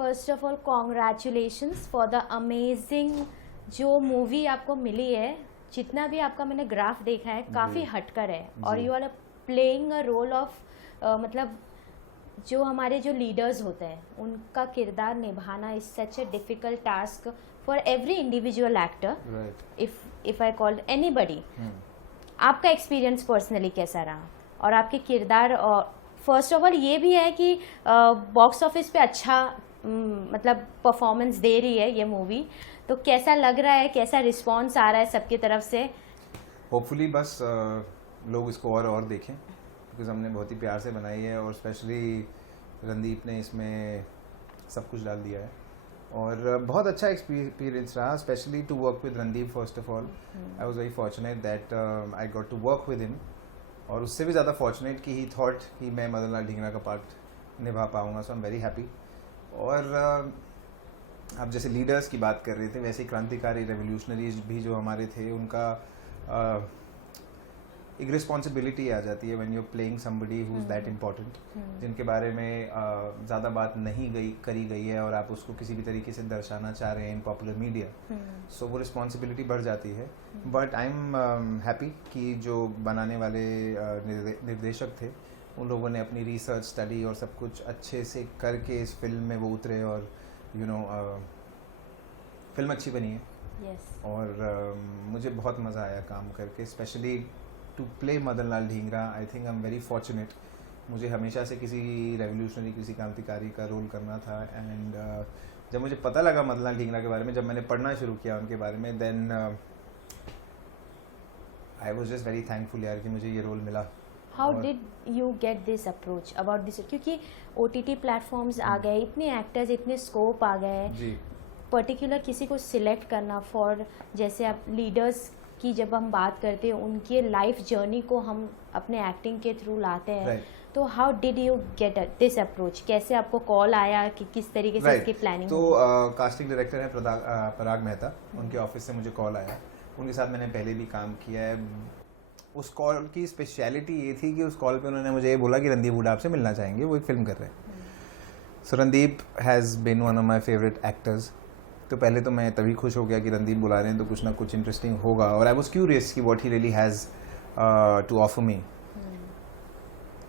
First of all congratulations for the amazing जो movie आपको मिली है. जितना भी आपका मैंने ग्राफ देखा है काफ़ी हटकर है और you are playing a role of मतलब जो हमारे जो लीडर्स होते हैं उनका किरदार निभाना is such a difficult task for every individual actor. If I called anybody. आपका एक्सपीरियंस पर्सनली कैसा रहा और आपके किरदार? और फर्स्ट ऑफ ऑल ये भी है कि बॉक्स ऑफिस पे अच्छा मतलब परफॉर्मेंस दे रही है ये मूवी, तो कैसा लग रहा है, कैसा रिस्पॉन्स आ रहा है सबकी तरफ से? होपफुली बस लोग इसको और देखें बिकॉज हमने बहुत ही प्यार से बनाई है और स्पेशली रणदीप ने इसमें सब कुछ डाल दिया है और बहुत अच्छा एक्सपीरियंस रहा, specially to work with Randeep. First of all I was very fortunate that I got to work with him और उससे भी ज़्यादा फॉर्चुनेट कि ही थॉट कि मैं मदन लाल ढींगरा का पार्ट निभा पाऊँगा. सो आई एम वेरी हैप्पी. और आप जैसे लीडर्स की बात कर रहे थे वैसे क्रांतिकारी रेवोल्यूशनरीज भी जो हमारे थे उनका एक रिस्पॉन्सिबिलिटी आ जाती है when you playing somebody who is that important, जिनके बारे में ज़्यादा बात नहीं करी गई है और आप उसको किसी भी तरीके से दर्शाना चाह रहे हैं इन पॉपुलर मीडिया. सो वो रिस्पॉन्सिबिलिटी बढ़ जाती है. बट आई एम हैप्पी कि जो बनाने वाले निर्देशक थे उन लोगों ने अपनी रिसर्च स्टडी और सब कुछ अच्छे से करके इस फिल्म में वो उतरे और फिल्म अच्छी बनी है. और मुझे बहुत मज़ा आया काम करके, specially to play Madan Lal Dhingra. I think I am very fortunate. मुझे हमेशा से किसी रेवोल्यूशनरी, किसी क्रांतिकारी का रोल करना था एंड जब मुझे पता लगा मदन लाल ढींगरा के बारे में, जब मैंने पढ़ना शुरू किया उनके बारे में, then I was just very thankful यार कि मुझे ये रोल मिला. How did you get this approach about this? क्योंकि OTT प्लेटफॉर्म्स आ गए, इतने एक्टर्स, इतने स्कोप आ गए, पर्टिकुलर किसी को सिलेक्ट करना फॉर, जैसे आप लीडर्स की जब हम बात करते हैं उनकी लाइफ जर्नी को हम अपने एक्टिंग के थ्रू लाते हैं, तो how did you get this approach? कैसे आपको कॉल आया कि किस तरीके से इसकी प्लानिंग? तो कास्टिंग डायरेक्टर है पराग मेहता, उनके ऑफिस से मुझे कॉल आया. उनके साथ मैंने पहले भी काम किया है. उस कॉल की स्पेशलिटी ये थी कि उस कॉल पे उन्होंने मुझे ये बोला कि रणदीप हुड्डा आपसे मिलना चाहेंगे, वो एक फिल्म कर रहे हैं. So Randeep has been one of my favourite actors. तो पहले तो मैं तभी खुश हो गया कि रणदीप बुला रहे हैं तो कुछ ना कुछ इंटरेस्टिंग होगा और आई वाज क्यूरियस कि what he really has to offer me.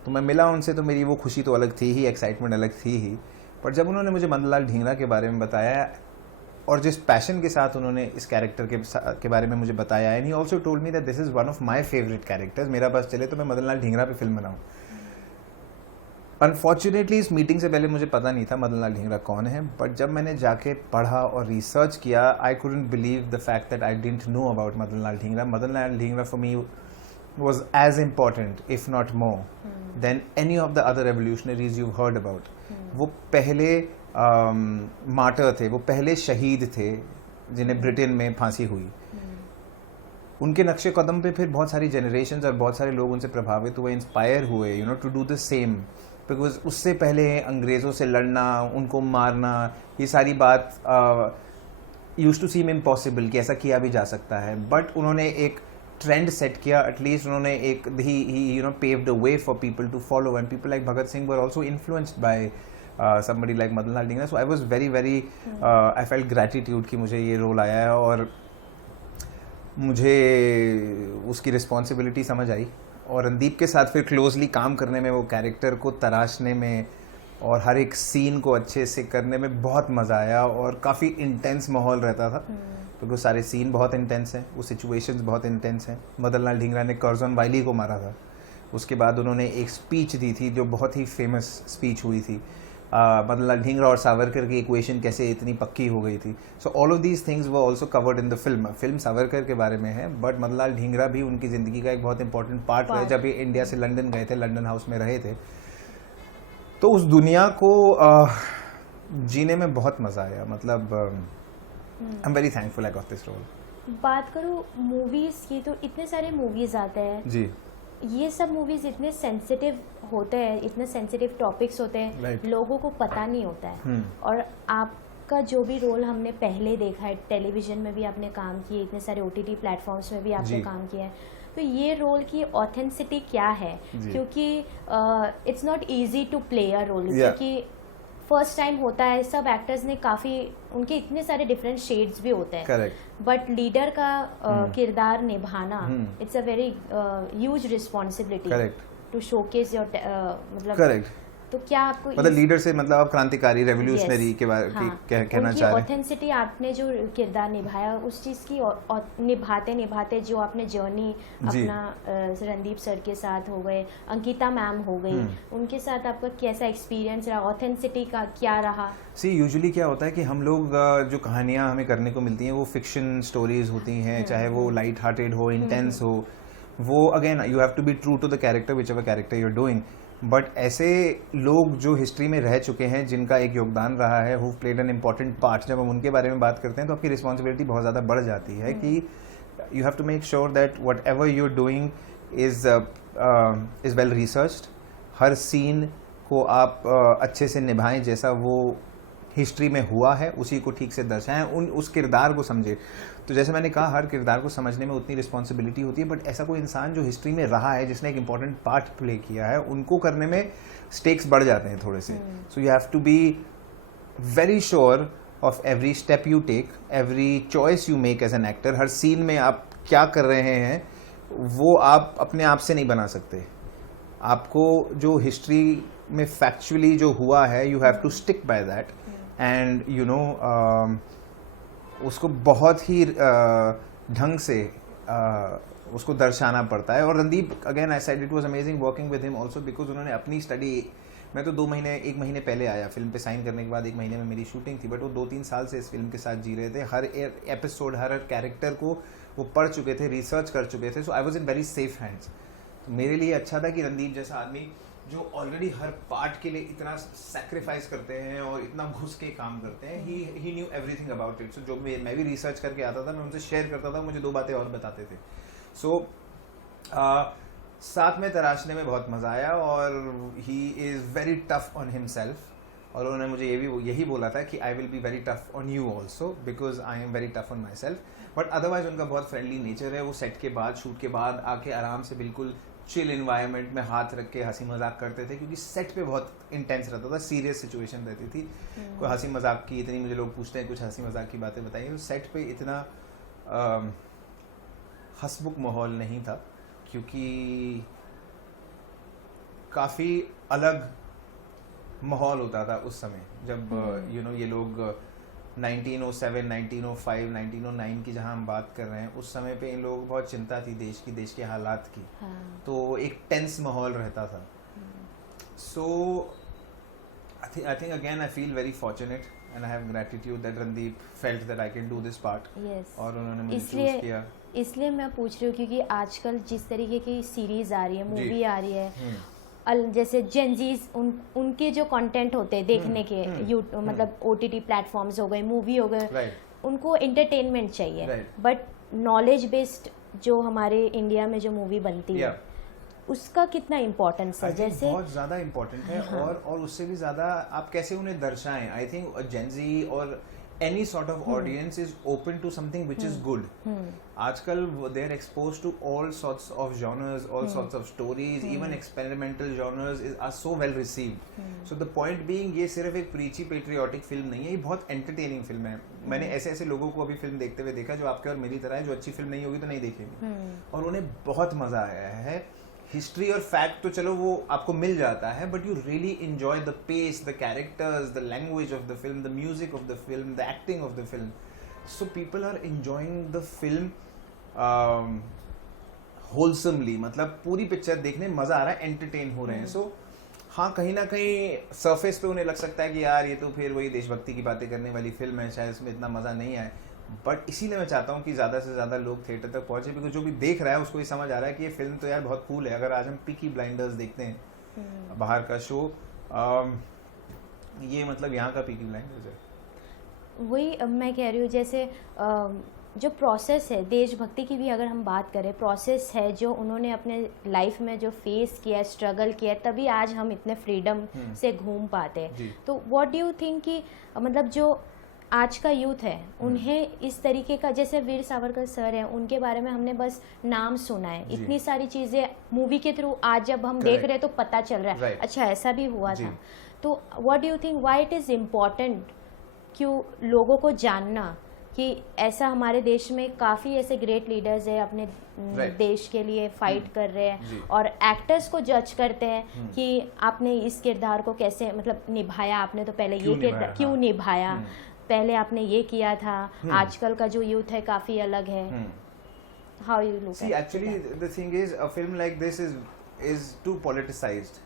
तो मैं मिला उनसे तो मेरी वो खुशी तो अलग थी ही, एक्साइटमेंट अलग थी ही. पर जब उन्होंने मुझे मदन लाल ढींगरा के बारे में बताया और जिस पैशन के साथ उन्होंने इस कैरेक्टर के बारे में मुझे बताया, and he also told me that this is one of my favourite characters, मेरा बस चले तो मैं मदन लाल ढींगरा पे फिल्म बनाऊँ. अनफॉर्चुनेटली इस मीटिंग से पहले मुझे पता नहीं था मदन लाल ढींगरा कौन है, बट जब मैंने जाके पढ़ा और रिसर्च किया, I couldn't believe the fact that I didn't know about Madan Lal Dhingra. Madan Lal Dhingra for me was as important, if not more, than any of the other revolutionaries you've heard about. वो पहले मार्टर थे, वो पहले शहीद थे जिन्हें ब्रिटेन में फांसी हुई. उनके नक्शे कदम पे फिर बहुत सारी जनरेशन्स और बहुत सारे लोग उनसे प्रभावित हुए, इंस्पायर हुए, to do the same. Because उससे पहले अंग्रेज़ों से लड़ना, उनको मारना, ये सारी बात यूज्ड टू सीम इम्पॉसिबल कि ऐसा किया भी जा सकता है. बट उन्होंने एक ट्रेंड सेट किया, एटलीस्ट उन्होंने एक ही paved a way for people to follow, and people like Bhagat Singh were also influenced by somebody like Madan Lal Dhingra. So I was very I felt gratitude कि मुझे ये role आया है और मुझे उसकी रिस्पॉन्सिबिलिटी समझ आई और रणदीप के साथ फिर क्लोजली काम करने में, वो कैरेक्टर को तराशने में और हर एक सीन को अच्छे से करने में बहुत मज़ा आया और काफ़ी इंटेंस माहौल रहता था क्योंकि सारे सीन बहुत इंटेंस हैं, वो सिचुएशंस बहुत इंटेंस हैं. मदन लाल ढींगरा ने कर्जन वाइली को मारा था, उसके बाद उन्होंने एक स्पीच दी थी जो बहुत ही फेमस स्पीच हुई थी. मदन लाल ढींगरा और सावरकर की इक्वेशन कैसे इतनी पक्की हो गई थी. So all of these things were also covered in the film. Film Savarkar के बारे में है बट मदन लाल ढींगरा भी उनकी ज़िंदगी का एक बहुत इंपॉर्टेंट पार्ट रहे. जब ये इंडिया से लंदन गए थे, लंदन हाउस में रहे थे, तो उस दुनिया को जीने में बहुत मज़ा आया. मतलब I am very thankful I got this role. बात करूँ मूवीज़ की तो इतने सारे मूवीज़ आते हैं जी. ये सब मूवीज़ इतने सेंसिटिव होते हैं, इतने सेंसिटिव टॉपिक्स होते हैं, लोगों को पता नहीं होता है. और आपका जो भी रोल हमने पहले देखा है, टेलीविज़न में भी आपने काम किए, इतने सारे OTT प्लेटफॉर्म्स में भी आपने काम किया है, तो ये रोल की ऑथेंटिसिटी क्या है? क्योंकि it's not easy to play a role, क्योंकि फर्स्ट टाइम होता है, सब एक्टर्स ने काफ़ी, उनके इतने सारे डिफरेंट शेड्स भी होते हैं, करेक्ट, बट लीडर का किरदार निभाना, it's a very huge responsibility correct, to showcase your मतलब करेक्ट। तो क्या आपको मतलब लीडर से मतलब आप क्रांतिकारी, रेवोल्यूशनरी Yes, के बारे हाँ, कहना उनकी चाह रहे हैं। ऑथेंसिटी आपने जो किरदार निभाया उस चीज़ की निभाते निभाते जो आपने जर्नी जी। अपना रणदीप सर के साथ हो गए, अंकिता मैम हो गई, उनके साथ आपका कैसा एक्सपीरियंस रहा, ऑथेंसिटी का क्या रहा? सी यूजुअली क्या होता है कि हम लोग जो कहानियाँ हमें करने को मिलती हैं वो फिक्शन स्टोरीज होती हैं, चाहे वो लाइट हार्टेड हो, इंटेंस हो, वो again you have to be true to the character which ever character you are doing. But ऐसे लोग जो हिस्ट्री में रह चुके हैं, जिनका एक योगदान रहा है, who played an important part, जब हम उनके बारे में बात करते हैं तो आपकी रिस्पॉन्सिबिलिटी बहुत ज़्यादा बढ़ जाती है कि you have to make sure that what ever you are doing is well researched. हर सीन को आप अच्छे से निभाएं, जैसा वो हिस्ट्री में हुआ है उसी को ठीक से दर्शाएं, उस किरदार को समझें। तो जैसे मैंने कहा, हर किरदार को समझने में उतनी रिस्पॉन्सिबिलिटी होती है, बट ऐसा कोई इंसान जो हिस्ट्री में रहा है, जिसने एक इंपॉर्टेंट पार्ट प्ले किया है, उनको करने में स्टेक्स बढ़ जाते हैं थोड़े से। So you have to be very sure of every step you take, every choice you make as an actor. हर सीन में आप क्या कर रहे हैं वो आप अपने आप से नहीं बना सकते। आपको जो हिस्ट्री में फैक्चुअली जो हुआ है, you have to stick by that and you know उसको बहुत ही ढंग से उसको दर्शाना पड़ता है। और Randeep, again I said it was amazing working with him also, because उन्होंने अपनी स्टडी, मैं तो 1 महीने पहले आया फिल्म पे साइन करने के बाद, 1 महीने में मेरी शूटिंग थी, बट वो 2-3 साल से इस फिल्म के साथ जी रहे थे। हर एपिसोड, हर कैरेक्टर को वो पढ़ चुके थे, रिसर्च कर चुके थे। So I was in very safe hands. तो मेरे लिए अच्छा था कि रणदीप जैसा आदमी जो ऑलरेडी हर पार्ट के लिए इतना सैक्रिफाइस करते हैं और इतना घुस के काम करते हैं, ही न्यू एवरीथिंग अबाउट इट। सो जो मैं भी रिसर्च करके आता था, मैं उनसे शेयर करता था, मुझे 2 बातें और बताते थे। सो साथ में तराशने में बहुत मज़ा आया, और he is very tough on himself. और उन्होंने मुझे यही बोला था कि I will be very tough on you also, because I am very tough on my self. But otherwise उनका बहुत फ्रेंडली नेचर है। वो सेट के बाद, शूट के बाद आके आराम से बिल्कुल चिल इन्वायरमेंट में हाथ रख के हंसी मजाक करते थे, क्योंकि सेट पे बहुत इंटेंस रहता था, सीरियस सिचुएशन रहती थी। कोई हंसी मजाक की इतनी, मुझे लोग पूछते हैं कुछ हंसी मजाक की बातें बताइए, तो सेट पे इतना हंसमुख माहौल नहीं था, क्योंकि काफ़ी अलग माहौल होता था उस समय, जब यू नो ये लोग 1907, 1905, 1909 की जहां हम बात कर रहे हैं, उस समय पे इन लोगों को बहुत चिंता थी देश के हालात की। तो एक टेंस माहौल रहता था। So I think again I feel very fortunate and I have gratitude that Randeep felt that I can do this part, और उन्होंने मुझे चूज किया। इसलिए मैं पूछ रही हूँ क्योंकि आजकल जिस तरीके की सीरीज आ रही है, मूवी आ रही है, जैसे जेनजीज उनके जो कंटेंट होते हैं देखने के, मतलब OTT प्लेटफॉर्म्स हो गए, मूवी हो गए, उनको एंटरटेनमेंट चाहिए, बट नॉलेज बेस्ड जो हमारे इंडिया में जो मूवी बनती है उसका कितना इम्पोर्टेंस है? जैसे बहुत ज़्यादा इम्पोर्टेंट है। और उससे भी ज़्यादा आप कैसे उन्हें दर्शाएं। आई थिंक जेनजी और any sort of audience is open to something which is good. आजकल they are exposed to all sorts of genres, all sorts of stories, even experimental genres are so well received. So the point being, ये सिर्फ एक preachy patriotic film नहीं है, ये बहुत entertaining film है। मैंने ऐसे लोगों को अभी फिल्म देखते हुए देखा जो आपके और मेरी तरह है, जो अच्छी फिल्म नहीं होगी तो नहीं देखेंगे, और उन्हें बहुत मजा आया है। हिस्ट्री और फैक्ट तो चलो वो आपको मिल जाता है, but you really enjoy the pace, the characters, the language of the film, the music of the film, the acting of the film. So people are enjoying the film wholesomely, मतलब पूरी picture देखने में मजा आ रहा है, entertain हो रहे हैं। सो हाँ, कहीं ना कहीं सरफेस पे उन्हें लग सकता है कि यार ये तो फिर वही देशभक्ति की बातें करने वाली फिल्म है, शायद इसमें इतना मजा नहीं आए। बट इसीलिए मैं चाहता हूँ कि ज़्यादा से ज़्यादा लोग थिएटर तक पहुँचे, बिकॉज जो भी देख रहा है उसको ये समझ आ रहा है कि ये फिल्म तो यार बहुत कूल है। अगर आज हम पीकी ब्लाइंडर्स देखते हैं, बाहर का शो, ये मतलब यहाँ का पीकी ब्लाइंडर्स है। वही मैं कह रही हूँ, जैसे जो प्रोसेस है देशभक्ति की भी अगर हम बात करें, प्रोसेस है जो उन्होंने अपने लाइफ में जो फेस किया, स्ट्रगल किया, तभी आज हम इतने फ्रीडम से घूम पाते हैं। तो व्हाट डू यू थिंक कि मतलब जो आज का यूथ है उन्हें इस तरीके का, जैसे वीर सावरकर सर हैं, उनके बारे में हमने बस नाम सुना है, इतनी सारी चीज़ें मूवी के थ्रू आज जब हम देख रहे हैं तो पता चल रहा है अच्छा ऐसा भी हुआ था। तो what do you think why it is important क्यों लोगों को जानना कि ऐसा हमारे देश में काफ़ी ऐसे ग्रेट लीडर्स हैं अपने देश के लिए फाइट कर रहे हैं और एक्टर्स को जज करते हैं कि आपने इस किरदार को कैसे मतलब निभाया, आपने तो पहले ये किरदार क्यों निभाया, पहले आपने ये किया था, आजकल का जो यूथ है काफ़ी अलग है. How you look See, actually the thing is a film like this is too politicized.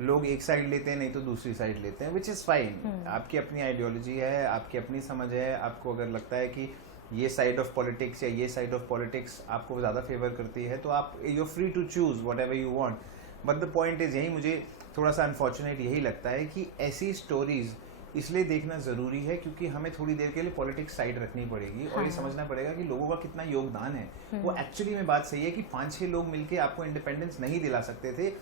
लोग एक साइड लेते हैं नहीं तो दूसरी साइड लेते हैं, विच इज़ फाइन. आपकी अपनी आइडियोलॉजी है, आपकी अपनी समझ है. आपको अगर लगता है कि ये साइड ऑफ पॉलिटिक्स या ये साइड ऑफ पॉलिटिक्स आपको ज़्यादा फेवर करती है तो आप you free to choose what ever you want. But the point is यही मुझे थोड़ा सा अनफॉर्चुनेट यही लगता है कि ऐसी स्टोरीज इसलिए देखना ज़रूरी है क्योंकि हमें थोड़ी देर के लिए पॉलिटिक्स साइड रखनी पड़ेगी और ये समझना पड़ेगा कि लोगों का कितना योगदान है. वो एक्चुअली में बात सही है कि 5-6 लोग मिलके आपको इंडिपेंडेंस नहीं दिला सकते थे.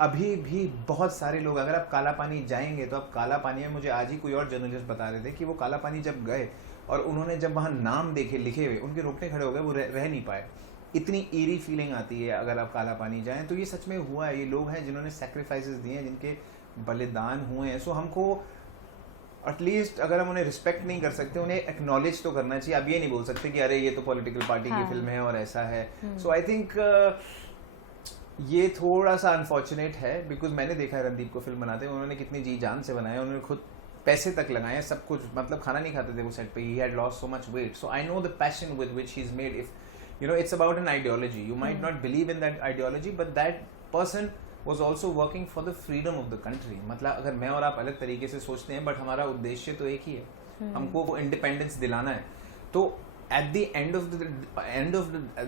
अभी भी बहुत सारे लोग, अगर आप काला पानी जाएंगे तो आप काला पानी में, मुझे आज ही कोई और जर्नलिस्ट बता रहे थे कि वो काला पानी जब गए और उन्होंने जब वहाँ नाम देखे लिखे हुए, उनके रोकने खड़े हो गए, वो रह नहीं पाए. इतनी ईरी फीलिंग आती है अगर आप काला पानी जाएं. तो ये सच में हुआ है. ये लोग हैं जिन्होंने सेक्रीफाइसेस दिए हैं, जिनके बलिदान हुए हैं. सो हमको एटलीस्ट अगर हम उन्हें रिस्पेक्ट नहीं कर सकते, उन्हें एक्नॉलेज तो करना चाहिए. आप ये नहीं बोल सकते कि अरे ये तो पॉलिटिकल पार्टी की फिल्म है और ऐसा है. सो आई थिंक ये थोड़ा सा अनफॉर्चुनेट है बिकॉज मैंने देखा है रणदीप को फिल्म बनाते हुए. उन्होंने कितनी जी जान से बनाया, उन्होंने खुद पैसे तक लगाए, सब कुछ. मतलब खाना नहीं खाते थे वो सेट पे. He had lost so much weight. So I know the passion with which he is made. If you know it's about an ideology. You might not believe in that ideology but that person was also working for the freedom of the country. मतलब अगर मैं और आप अलग तरीके से सोचते हैं बट हमारा उद्देश्य तो एक ही है. हमको वो इंडिपेंडेंस दिलाना है. तो at the end of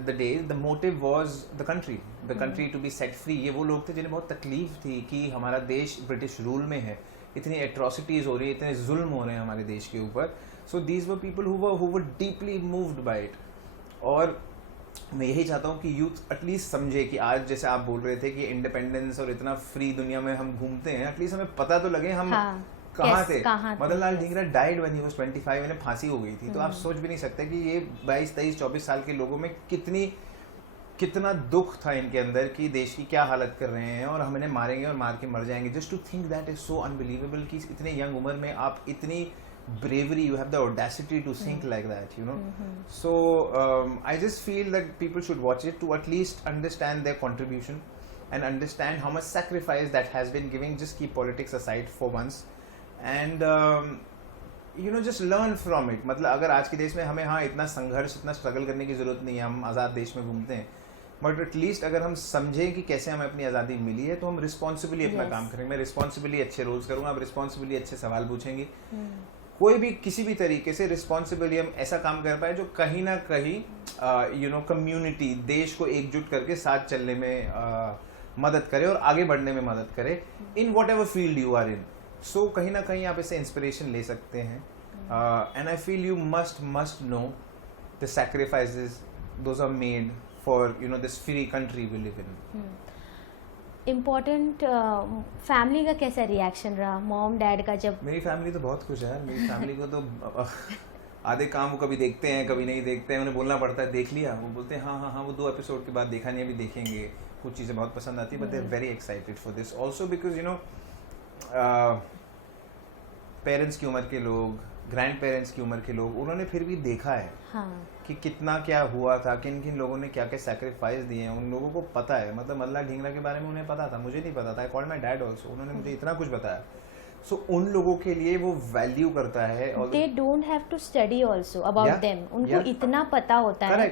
the day the motive was the country to be set free. ये वो लोग थे जिन्हें बहुत तकलीफ थी कि हमारा देश ब्रिटिश रूल में है, इतनी एट्रोसिटीज हो रही है, इतने जुल्म हो रहे हैं हमारे देश के ऊपर. So these were people who were deeply moved by it. और मैं यही चाहता हूँ कि यूथ एटलीस्ट समझे कि आज जैसे आप बोल रहे थे कि इंडिपेंडेंस और इतना फ्री दुनिया में हम घूमते हैं, एटलीस्ट हमें पता तो लगे हम कहाँ थे. Madan Lal Dhingra died when he was 25. इन्हें फांसी हो गई थी. तो आप सोच भी नहीं सकते कि ये 22, 23, 24 साल के लोगों में कितना दुख था इनके अंदर कि देश की क्या हालत कर रहे हैं और हम इन्हें मारेंगे और मार के मर जाएंगे. Just to think that is so unbelievable कि इतने यंग उम्र में आप इतनी bravery, you have the audacity to think like that, you know. So I just feel that people should watch it to at least understand their contribution and understand how much sacrifice that has been giving. Just keep politics aside for once and you know just learn from it. मतलब अगर आज के देश में हमें हाँ इतना संघर्ष, इतना स्ट्रगल करने की ज़रूरत नहीं है, हम आज़ाद देश में घूमते हैं, बट एटलीस्ट अगर हम समझें कि कैसे हमें अपनी आज़ादी मिली है तो हम रिस्पॉन्सिबली अपना काम करेंगे. मैं रिस्पॉन्सिबली अच्छे रोल्स करूँगा, आप रिस्पॉन्सिबली अच्छे सवाल पूछेंगे. कोई भी किसी भी तरीके से रिस्पॉन्सिबली हम ऐसा काम कर पाए जो कहीं ना कहीं यू नो कम्युनिटी, देश को एकजुट करके साथ चलने में मदद करे और आगे बढ़ने में मदद करे in whatever field you are in. So कहीं ना कहीं आप इससे इंस्पिरेशन ले सकते हैं. And I feel you must know the sacrifices those are made for you know this free country we live in. Important family का कैसा रिएक्शन रहा, मॉम डैड का? जब मेरी फैमिली तो बहुत खुश है. मेरी फैमिली को तो आधे काम वो कभी देखते हैं कभी नहीं देखते हैं. उन्हें बोलना पड़ता है देख लिया, वो बोलते हैं हाँ वो 2 एपिसोड के बाद देखा नहीं, अभी देखेंगे. कुछ चीज़ें बहुत पसंद आती है but they are very excited for this also because you know parents की उम्र के लोग, ग्रैंड पेरेंट्स की उम्र के लोग, उन्होंने फिर भी देखा है कि कितना क्या हुआ था, किन किन लोगों ने क्या क्या सैक्रिफाइस दिए हैं. उन लोगों को पता है. मतलब मदन लाल ढींगरा के बारे में उन्हें पता था, मुझे नहीं पता था. I called my dad also, उन्होंने मुझे इतना कुछ बताया. सो उन लोगों के लिए वो वैल्यू करता है. They don't have to study also about them. उनको इतना पता होता है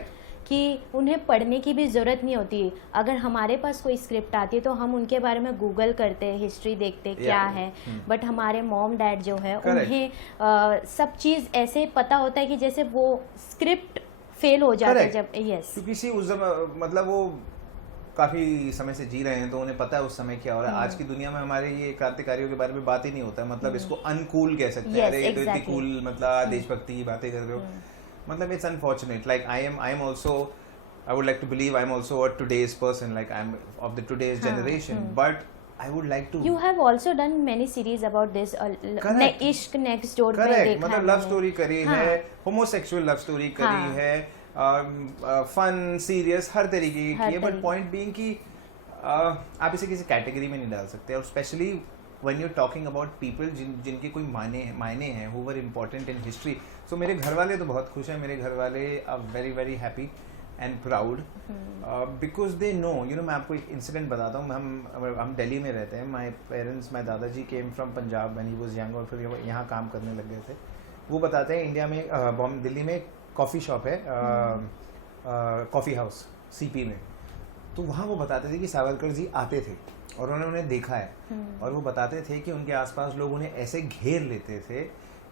कि उन्हें पढ़ने की भी ज़रूरत नहीं होती. अगर हमारे पास कोई स्क्रिप्ट आती है तो हम उनके बारे में गूगल करते हैं, हिस्ट्री देखते हैं क्या है. बट हमारे मॉम डैड जो है उन्हें सब चीज़ ऐसे पता होता है कि जैसे वो स्क्रिप्ट फेल हो जाता है जब. यस, किसी उस मतलब वो काफ़ी समय से जी रहे हैं तो उन्हें पता है उस समय क्या हो रहा है. आज की दुनिया में हमारे ये क्रांतिकारियों के बारे में बात ही नहीं होता. मतलब इसको अनकूल कह सकते हैं. अरे तो इतनी कूल, मतलब देशभक्ति की बातें कर रहे हो. मतलब it's unfortunate. Like I am also, I would like to believe I am also a today's person. Like I am of the today's generation. But I would like to. You have also done many series about this. इश्क next door पे देखा. मतलब love story करी है, homosexual love story करी है, fun, serious, हर तरीके की है. बट पॉइंट बीइंग कि आप इसे किसी कैटेगरी में नहीं डाल सकते. और specially when you talking about people जिनके कोई मायने हैं, who were important in history. So मेरे घर वाले तो बहुत खुश हैं. मेरे घर वाले are very very happy and proud because they know. You know, मैं आपको एक इंसिडेंट बताता हूँ. हम दिल्ली में रहते हैं. माई दादाजी came from Punjab when he was young और फिर यहाँ काम करने लग गए थे. वो बताते हैं इंडिया में दिल्ली में कॉफ़ी शॉप है, कॉफ़ी हाउस सीपी में. तो वहाँ वो बताते थे कि सावरकर जी आते थे और उन्होंने उन्हें देखा है. और वो बताते थे कि उनके आसपास लोग उन्हें ऐसे घेर लेते थे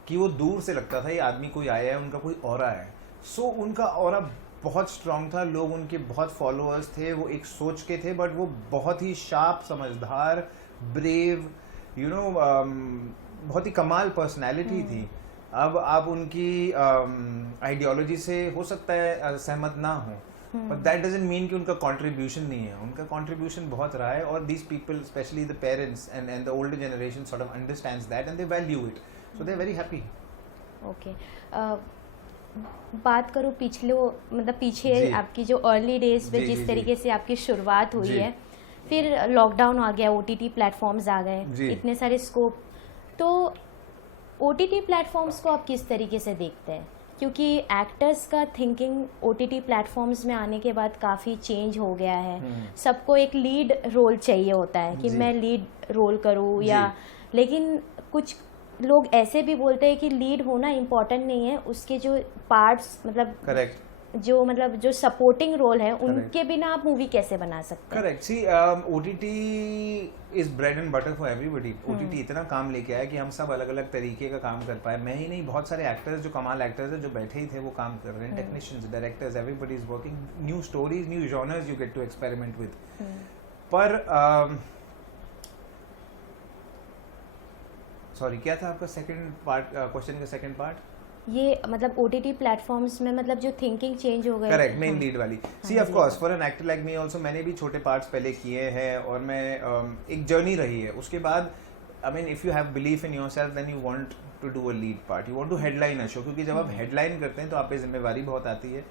कि वो दूर से लगता था ये आदमी कोई आया है, उनका कोई ऑरा है. सो उनका ऑरा बहुत स्ट्रांग था. लोग उनके बहुत फॉलोअर्स थे. वो एक सोच के थे बट वो बहुत ही शार्प, समझदार, ब्रेव, यू नो, बहुत ही कमाल पर्सनैलिटी थी. अब आप उनकी आइडियोलॉजी से हो सकता है सहमत ना हो, बट दैट डजंट मीन कि उनका कंट्रीब्यूशन नहीं है. उनका कंट्रीब्यूशन बहुत रहा है. और these people, specially the parents and the older generation, sort of understands that and they value it. So they are very happy. Okay, बात करूँ पीछे जी. आपकी जो अर्ली डेज में जी, जिस जी, तरीके से आपकी शुरुआत हुई जी. है, फिर लॉकडाउन आ गया, OTT प्लेटफॉर्म्स आ गए, जी. इतने सारे स्कोप. तो OTT प्लेटफॉर्म्स को आप किस तरीके से देखते हैं? क्योंकि एक्टर्स का थिंकिंग OTT प्लेटफॉर्म्स में आने के बाद काफ़ी चेंज हो गया है. सबको एक लीड रोल चाहिए होता है कि जी. मैं लीड रोल करूँ या, लेकिन कुछ लोग ऐसे भी बोलते हैं कि लीड होना इम्पोर्टेंट नहीं है, उसके जो पार्ट्स करेक्ट. जो सपोर्टिंग रोल है उनके बिना आप मूवी कैसे बना सकते हैं? Correct. See, OTT is bread and butter for everybody. OTT इतना काम लेके आया कि हम सब अलग अलग तरीके का काम कर पाए. मैं ही नहीं, बहुत सारे एक्टर्स, जो कमाल एक्टर्स हैं, जो बैठे ही थे, वो काम कर रहे हैं. Technicians, directors, everybody is working. New stories, new genres you get to experiment with. पर सॉरी, क्या था आपका सेकंड पार्ट, क्वेश्चन का सेकंड पार्ट? ये OTT प्लेटफॉर्म्स में जो थिंकिंग चेंज हो गई. करेक्ट, मेन लीड वाली. See, of course, for an actor like me also, मैंने भी छोटे पार्ट्स पहले किए हैं और मैं एक जर्नी रही है. उसके बाद I mean, if you have belief in yourself then you want to do a lead part, you want to headline a show. क्योंकि जब आप हेडलाइन करते हैं तो आप पे जिम्मेवारी बहुत आती है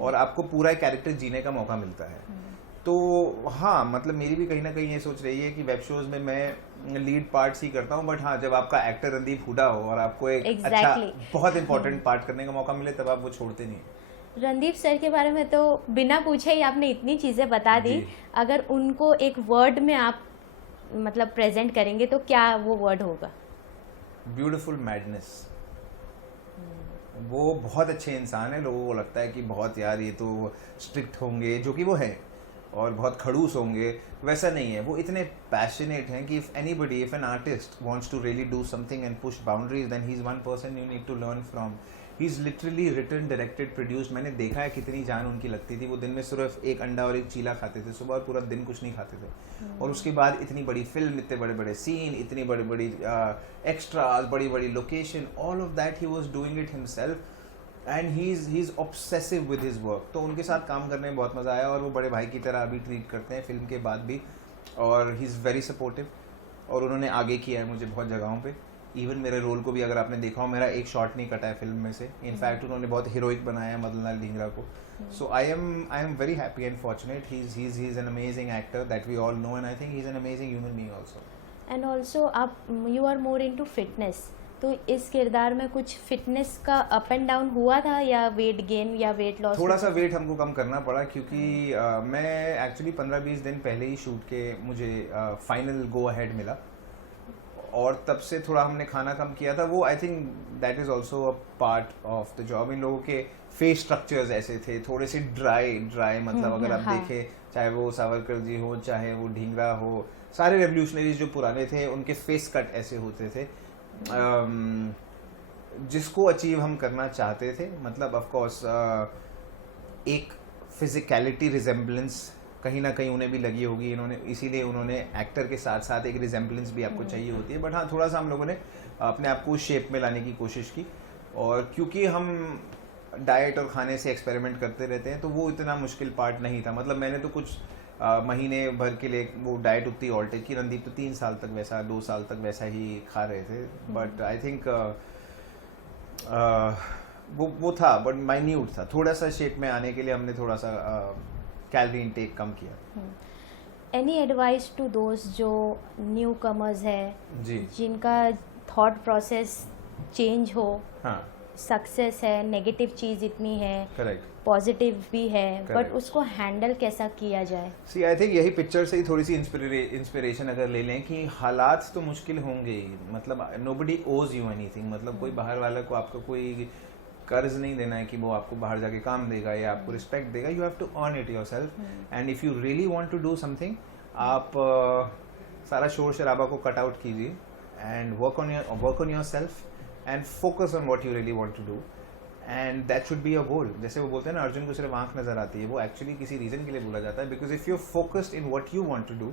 और आपको पूरा कैरेक्टर जीने का मौका मिलता है. तो हाँ, मतलब मेरी भी कहीं ना कहीं ये सोच रही है कि वेब शोज में मैं लीड पार्ट्स ही करता हूँ. बट हाँ, जब आपका एक्टर रणदीप हुडा हो और आपको एक अच्छा, बहुत इंपॉर्टेंट पार्ट करने का मौका मिले, तब आप वो छोड़ते नहीं. रणदीप सर के बारे में तो बिना पूछे ही आपने इतनी चीज़ें बता दी. अगर उनको एक वर्ड में आप प्रेजेंट करेंगे तो क्या वो वर्ड होगा? Beautiful madness. वो बहुत अच्छे इंसान है. लोगों को लगता है कि बहुत, यार ये तो स्ट्रिक्ट होंगे, जो कि वो है, और बहुत खड़ूस होंगे. वैसा नहीं है. वो इतने पैशनेट हैं कि if an artist wants to really do something and push boundaries, then he is one person you need to learn from. He is literally written, directed, produced. मैंने देखा है कितनी जान उनकी लगती थी. वो दिन में सिर्फ एक अंडा और एक चीला खाते थे सुबह, और पूरा दिन कुछ नहीं खाते थे. और उसके बाद इतनी बड़ी फिल्म, इतने बड़े बड़े सीन, इतनी बड़ी बड़ी एक्स्ट्राज, बड़ी बड़ी location, all of that he was doing it himself. And he is obsessive with his work. तो उनके साथ काम करने में बहुत मज़ा आया. और वो बड़े भाई की तरह अभी ट्रीट करते हैं फिल्म के बाद भी. और ही इज़ वेरी सपोर्टिव. और उन्होंने आगे किया है मुझे बहुत जगहों पे. इवन मेरे रोल को भी अगर आपने देखा हो, मेरा एक शॉट नहीं कटा है फिल्म में से. इनफैक्ट उन्होंने बहुत हीरोइक बनाया है मदन लाल ढींगरा को. So I am very happy and fortunate. He is an amazing actor that we all know, and I think he is an amazing human being also. And also आप, you are more into fitness. तो इस किरदार में कुछ fitness का up and down हुआ था, या वेट गेन या वेट लॉस? थोड़ा सा वेट हमको कम करना पड़ा, क्योंकि मैं एक्चुअली 15-20 दिन पहले ही शूट के मुझे फाइनल गो अहेड मिला. और तब से थोड़ा हमने खाना कम किया था. वो I think that is also a part of the job. इन लोगों के फेस स्ट्रक्चर्स ऐसे थे, थोड़े से ड्राई. मतलब अगर आप देखें, चाहे वो सावरकर जी हो, चाहे वो ढींगरा हो, सारे रेवोल्यूशनरीज जो पुराने थे, उनके फेस कट ऐसे होते थे. जिसको अचीव हम करना चाहते थे. मतलब ऑफ कोर्स एक फिजिकलिटी रिजेम्बलेंस कहीं ना कहीं उन्हें भी लगी होगी. इसीलिए उन्होंने एक्टर के साथ साथ एक रिजेम्बलेंस भी आपको चाहिए होती है. बट हाँ, थोड़ा सा हम लोगों ने अपने आप को शेप में लाने की कोशिश की. और क्योंकि हम डाइट और खाने से एक्सपेरिमेंट करते रहते हैं, तो वो इतना मुश्किल पार्ट नहीं था. मतलब मैंने तो कुछ महीने भर के लिए वो डाइट उतनी ऑल्टर की. रणदीप तो 3 साल तक वैसा, 2 साल तक वैसा ही खा रहे थे. बट आई थिंक वो था, बट माइन्यूट था. थोड़ा सा शेप में आने के लिए हमने थोड़ा सा कैलोरी इनटेक कम किया. एनी एडवाइस टू दोस्त जो न्यू कमर्स है, जी जिनका थॉट प्रोसेस चेंज हो, हाँ सक्सेस है, नेगेटिव चीज़ इतनी है, करेक्ट पॉजिटिव भी है, बट Correct. उसको हैंडल कैसा किया जाए? सी आई थिंक यही पिक्चर से ही थोड़ी सी इंस्पिरेशन अगर ले लें कि हालात तो मुश्किल होंगे ही, मतलब नोबडी ओज यू एनीथिंग, मतलब कोई बाहर वाला को आपका कोई कर्ज नहीं देना है कि वो आपको बाहर जाके काम देगा या आपको रिस्पेक्ट देगा. You have to earn it yourself and if you really want to do something, आप सारा शोर शराबा को कट आउट कीजिए and work on yourself and focus on what you really want to do and that should be a goal. जैसे वो बोलते हैं ना, अर्जुन को सिर्फ आंख नजर आती है, वो एक्चुअली किसी रीजन के लिए बोला जाता है, because if you focused in what you want to do,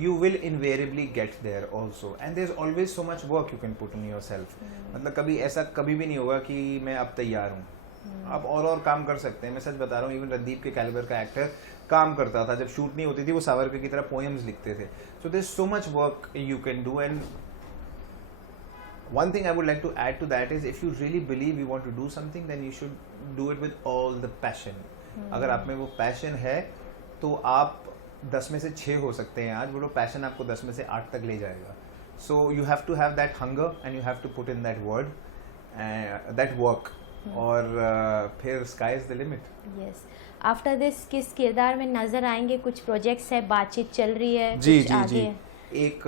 you will invariably get there also, and there's always so much work you can put on yourself. मतलब कभी ऐसा कभी भी नहीं होगा कि मैं अब तैयार हूँ. आप और काम कर सकते हैं. मैं सच बता रहा हूँ, इवन रणदीप के कैलिबर का एक्टर काम करता था, जब शूट नहीं होती थी वो सावरकर की तरह पोएम्स लिखते थे. So there's so much work you can do, and one thing I would like to add to that is if you really believe you want to do something, then you should do it with all the passion. अगर आप में वो passion है तो आप 10 में से 6 हो सकते हैं आज, वो पैशन आपको 10 में से 8 तक ले जाएगा. So you have to have that hunger and you have to put in that word that work, और फिर sky is the limit. Yes. After this किस किरदार में नजर आएंगे? कुछ प्रोजेक्ट्स है, बातचीत चल रही है? जी कुछ जी आगे जी है? एक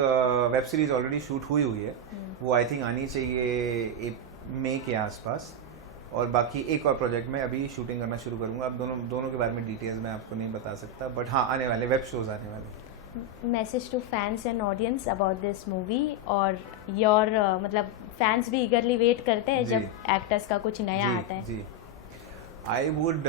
वेब सीरीज ऑलरेडी शूट हुई है, वो आई थिंक आनी चाहिए मई के आसपास, और बाकी एक और प्रोजेक्ट में अभी शूटिंग करना शुरू करूंगा. अब दोनों के बारे में डिटेल्स मैं आपको नहीं बता सकता, बट हाँ आने वाले वेब शोज आने वाले. Message to fans and audience about this movie, और योर मतलब फैंस भी ईगरली वेट करते हैं जी. जब एक्टर्स का कुछ नया आता है. जी. I would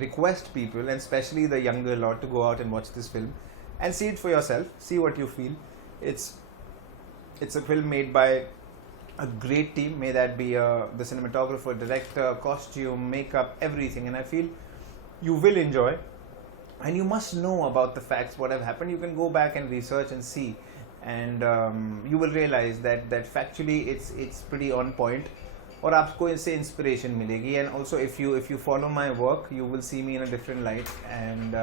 request people, and especially the younger lot, to go out and watch this film and see it for yourself. See what you feel. It's a film made by a great team. May that be the cinematographer, director, costume, makeup, everything. And I feel you will enjoy. And you must know about the facts, what have happened. You can go back and research and see, and you will realize that factually it's pretty on point. और आपको इससे inspiration मिलेगी. And also if you follow my work, you will see me in a different light, and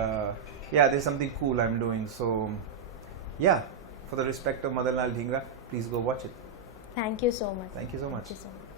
yeah there is something cool I am doing. So yeah, for the respect of Madanlal Dhingra, please go watch it. Thank you so much. Thank you so much. Thank you so much.